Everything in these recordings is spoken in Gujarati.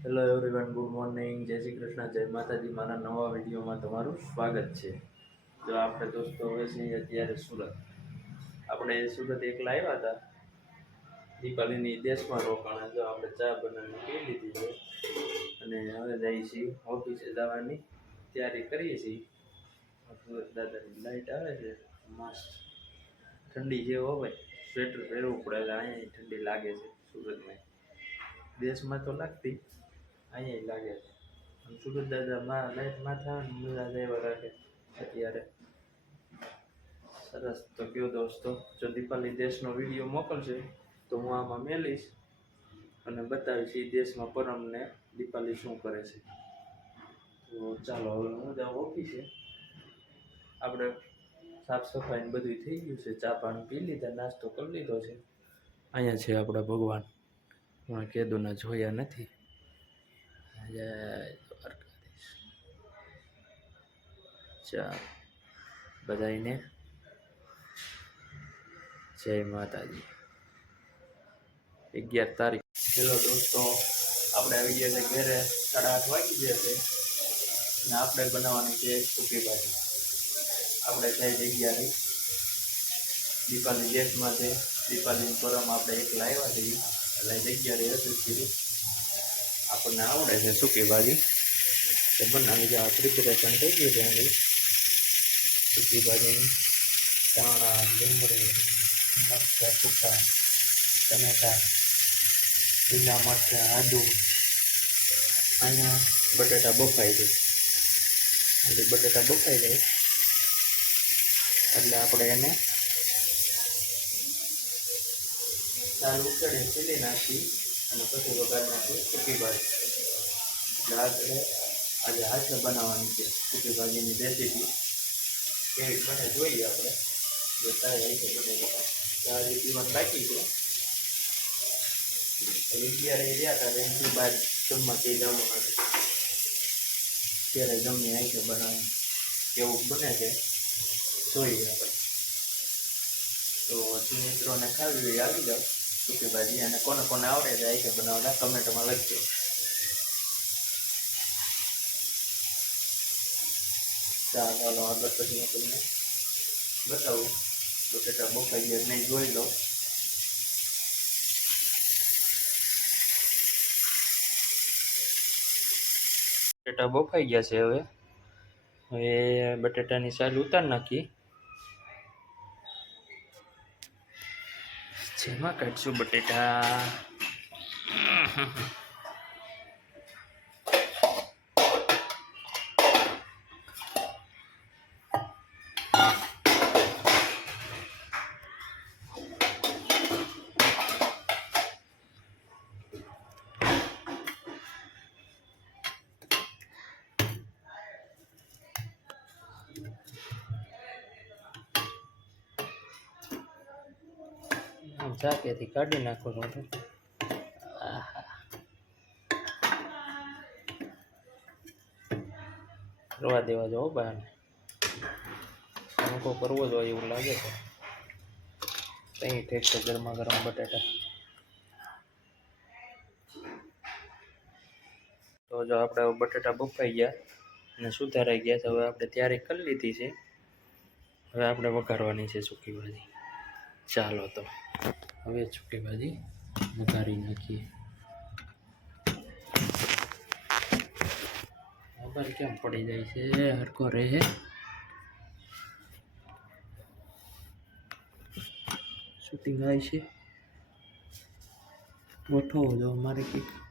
હેલો એવરીવન ગુડ મોર્નિંગ જય શ્રી કૃષ્ણ. જય માતાજી. મારા નવા વિડીયોમાં તમારું સ્વાગત છે. જો આપણે દોસ્તો હવે છીએ અત્યારે સુરત. આપણે સુરત એકલા આવ્યા હતા. દીપાલીની દેશમાં રોકાણા. જો આપણે ચા બનાવીને પી લીધી છે. અને હવે જઈએ છીએ ઓફિસે જવાની તૈયારી કરીએ છીએ. દાદાની લાઇટ આવે છે. મસ્ત. ઠંડી જે હોય સ્વેટર પહેરવું પડે. અહીંયા ઠંડી લાગે છે સુરતમાં. દેશમાં તો લાગતી. અહીંયા લાગે છે. આમ સુગત દાદા માં લાઈટ માથા મજા દેવા રાખે અત્યારે. સરસ તો કયો દોસ્તો, જો દીપાલી દેશનો વીડિયો મોકલશે તો હું આમાં મેલીશ અને બતાવીશ એ દેશમાં પરમને દીપાલી શું કરે છે. તો ચાલો હવે હું જાઉં ઓફિસે. આપણે સાફ સફાઈ બધું થઈ ગયું છે. ચા પાણી પી લીધા, નાસ્તો કરી લીધો છે. અહીંયા છે આપણા ભગવાન. કેદોના જોયા નથી. જય દ્વારકાધીશ ચા બધાને જય માતાજી અગિયાર તારીખ હેલો દોસ્તો આપણે આવી ગયા છે ઘરે સાડા આઠ વાગી ગયા છે અને આપણે બનાવવાની છે સૂકી ભાજી આપણે થઈ જગ્યાની દીપાલી ગેસમાં છે દીપાલીની પરમ આપણે એક લાવ્યા છીએ એટલે જગ્યા હતી કીધું આપણને આવડે છે. સૂકી ભાજી એ બનાવી જાય પ્રિપેરેશન થઈ ગયું છે એની સૂકી ભાજીની ધાણા, લીમડી, મરચાં, સૂકા ટમેટા, લીલા મરચાં, આદુ. અહીંયા બટાટા બફાઈ જાય એટલે બટાટા બફાઈ જાય. એટલે આપણે એને ચાલુ ઉકળે ચીલી નાખી. અને પછી વઘાર નાખી સૂકી ભાજી એટલે આપણે આજે હાથે બનાવવાની છે સૂકી ભાજીની રેસીપી કેવી બને જોઈએ આપણે. જો તારે હાથે બને આજે પીવાનું બાકી છે. એ રહ્યા હતા એમથી બહાર જમવા કે જવું નથી. ત્યારે આવી હાથે બનાવે કેવું બને છે, જોઈએ આપણે. તો જે મિત્રોને ખાવી આવી જાઓ. સૂકી ભાજી અને કોને કોને આવડે છે આ રીતે બનાવતા કમેન્ટમાં લખજો. ચાલો આગળ પછી હું તમને બતાવું. બટેટા બફાઈ ગયા નહીં જોઈ લો બટેટા બફાઈ ગયા છે હવે. હવે બટેટાની સાઈડ ઉતાર નાખી. જેમાં કાઢશું બટેટા. ચાકેથી કાઢી નાખો છું. તો. કરવા દેવા જાઓ બહાર. અનુભવ કરવો જોઈએ એવું લાગે છે. અહીં ઠેક છે ગરમા ગરમ બટાટા. તો જો આપણે બટાટા બફાઈ ગયા અને સુધારાઈ ગયા છે, હવે આપણે તૈયારી કરી લીધી છે. હવે આપણે વઘારવાની છે સૂકી ભાજી. ચાલો તો. હવે ભાજી વઘારી નાખીએ. ખબર કેમ પડી જાય છે? હરકો રહે. શૂટિંગ આવી છે. ગોઠવો જો, મારે કંઈક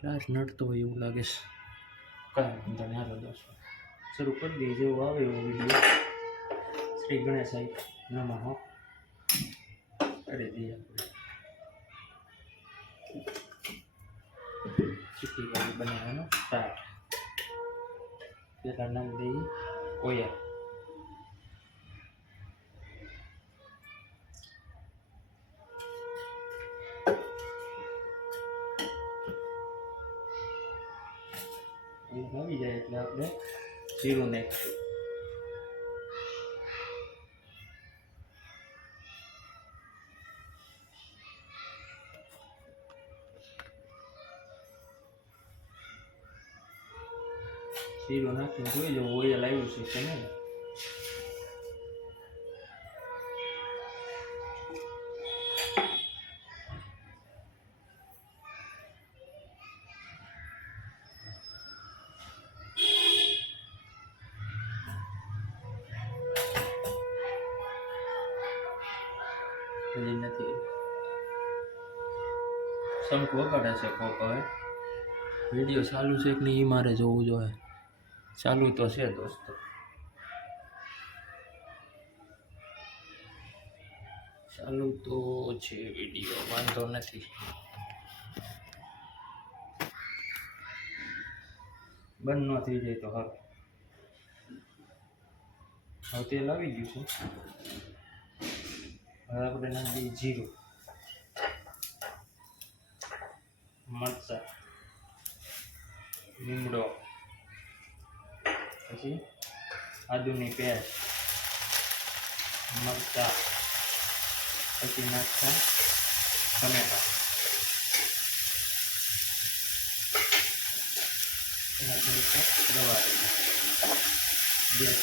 ક્લાસ નડતો હોય એવું લાગે છે. કાંઈ નહીં, હાલો દોસ્તો શરૂ કરી દઈએ જેવો આવે એવો વીડિયો. શ્રી ગણેશ નમઃ. કરી દઈએ આપણે. ચીકી બનાવવાનો સ્ટાર્ટ પહેલાં નામ દઈએ, ઓયા. થઈ જાય એટલે આપણે જીરું નાખીશું જીરું નાખીને જોઈ જવું ઓઇલ આવ્યું છે કે નહીં હજી નથી. શંખ વગાડે છે કોક હવે. વીડિયો ચાલુ છે કે નહીં એ મારે જોવું જોઈએ. ચાલુ તો છે દોસ્તો. ચાલુ તો છે વીડિયો, વાંધો નથી. બંધ ન થઈ જાય તો હવે હવે તે લાવી ગયું છે. હવે આપણે નાખી જીરું મરચાં. લીમડો. પછી આદુની પેસ્ટ મરચા. પછી નાખતા ટમેટા. દવા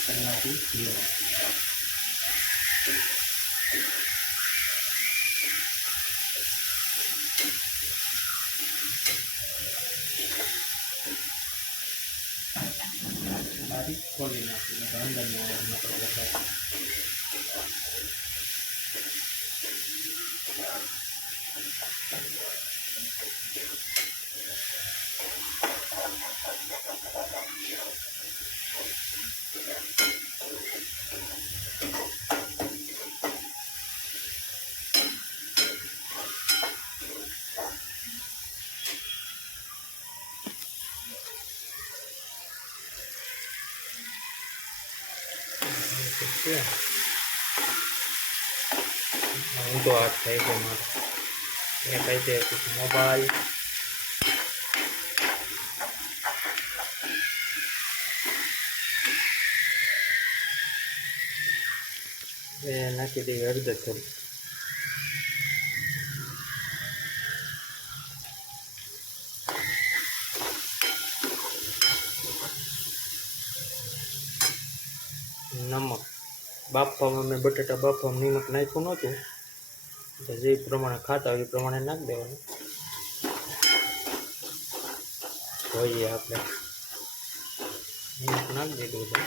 કરી નાખી જીરો. બારીક ખોલી નાખી એટલે અંદરનો મસાલો બતાવે છે. ઊંધો હાથ થઈ ગયો મારો. એ કહી દે મોબાઈલ. એ નાખી દઈએ હળદર થોડી નમક. બાફવામાં મેં બટાટા બાફવામાં નિમક નાખ્યું નહોતું. જે પ્રમાણે ખાતા હોય એ પ્રમાણે નાખી દેવાનું. જોઈએ આપણે નિમક નાખી દીધું છે.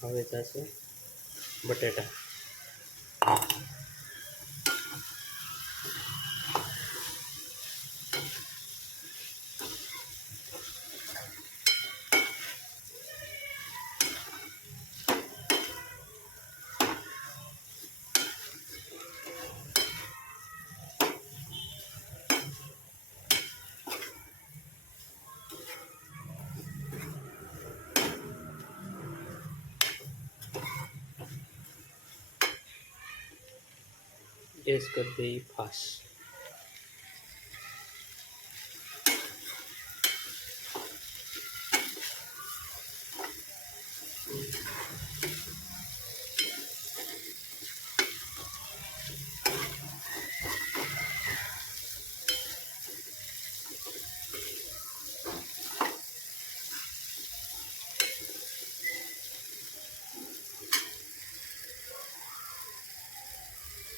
હવે થશે બટેટા. ગેસ કરી દઈએ ફાસ્ટ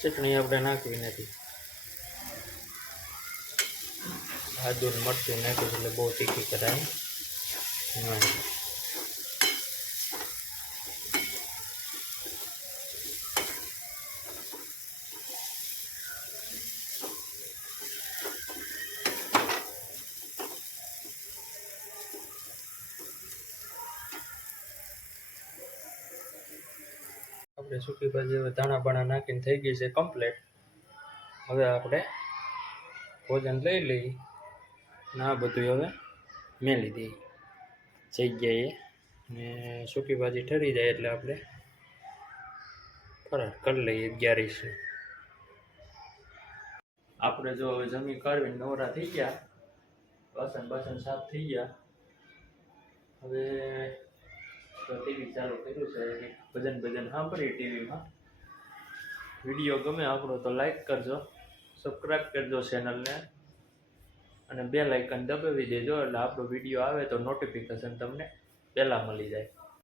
ચટણી આપણે નાખવી નથી. આદુ મરચું નાખ્યું એટલે બહુ તીખી કરાય નહીં. આપણે સૂકી ભાજી હવે ધાણા બાણા નાખીને થઈ ગઈ છે કમ્પ્લેટ હવે આપણે ભોજન લઈ લઈ ને આ બધું હવે મેલી દઈએ. જગ્યાએ ને સૂકી ભાજી ઠરી જાય એટલે આપણે ફરાર કરી લઈએ અગિયારીસ. આપણે જો હવે જમી કાઢવીને નવરા થઈ ગયા. વાસણ બાસણ સાફ થઈ ગયા. હવે તો ટીવી ચાલુ કર્યું છે ભજન ભજન સાંભળીએ ટીવીમાં. વીડિયો ગમે આપણો તો લાઈક કરજો સબસ્ક્રાઈબ કરજો ચેનલને અને બે લાઇકન દબાવી દેજો એટલે આપણો વીડિયો આવે તો નોટિફિકેશન તમને પહેલાં મળી જાય.